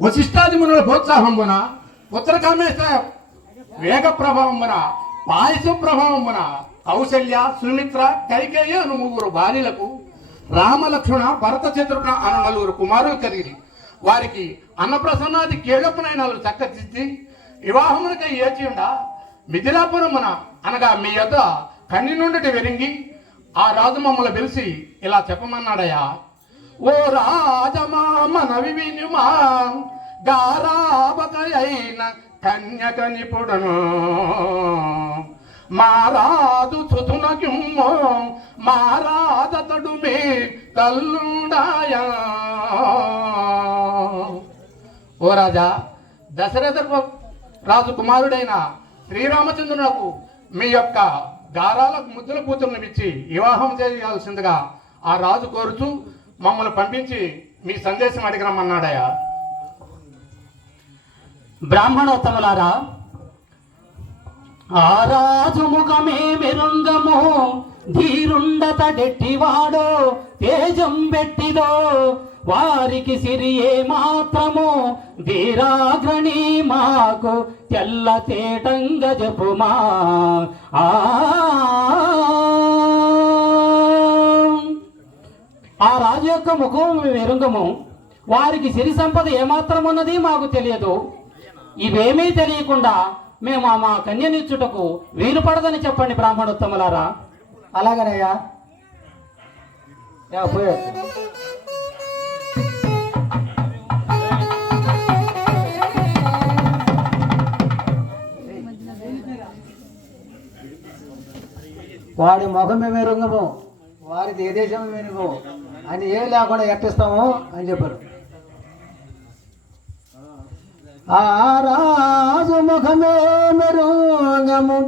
వశిష్టాది మునుల ప్రోత్సాహంబున ఉత్తరకామేశ వేగ ప్రభావమున పాయస ప్రభావమున కౌశల్య సుమిత్ర కైకేయి అను ముగ్గురు భార్యలకు రామలక్ష్మణ భరత శత్రుఘ్న అను నలుగురు కుమారులు కలిగి వారికి అన్నప్రసన్నాది కేళపునైనాలు చక్కదిద్ది వివాహమునకై ఏచియుండ మిథిలాపురమున అనగా మీ యొద్ద కన్ని నుండి వెరింగి ఆ రాజు మమ్మల్ని పిలిచి ఇలా చెప్పమన్నాడయ్యా. ఓ రాజమామన వినుమా గారాబకైన కన్యక నిపుడను మారాదు చుతునకిమ్మో మారాదతడు మే కల్లుండాయా. ఓ రాజా, దశరథ రాజు కుమారుడైన శ్రీరామచంద్రునకు మీ యొక్క గారాల ముద్దుల కూతురుని ఇచ్చి వివాహం చేయాల్సిందిగా ఆ రాజు కోరుచూ మమ్మల్ని పంపించి మీ సందేశం అడిగిరమ్మన్నాడయ్యా. బ్రాహ్మణోత్తములారా, ఆ రాజు ముఖమే మెరుంగము ధీరుండతడెట్టివాడో తేజం పెట్టిదో వారికి సిరియే మాత్రము ధీరాగ్రణి మాకు తెల్ల తేటంగ జపుమా. ఆ రాజు యొక్క ముఖం మెరుంగము, వారికి సిరి సంపద ఏమాత్రం ఉన్నది మాకు తెలియదు. ఇవేమీ తెలియకుండా మేము మా కన్యనిచ్చుటకు వీలు పడదని చెప్పండి బ్రాహ్మణోత్తములారా. అలాగనయ్యా, వాడి ముఖమే మెరుంగము వారిది ఏ దేశం మెరుగు అని ఏం లేకుండా ఎట్టిస్తాము అని చెప్పారు. ఆ రాజు ముఖమే మెరుంగము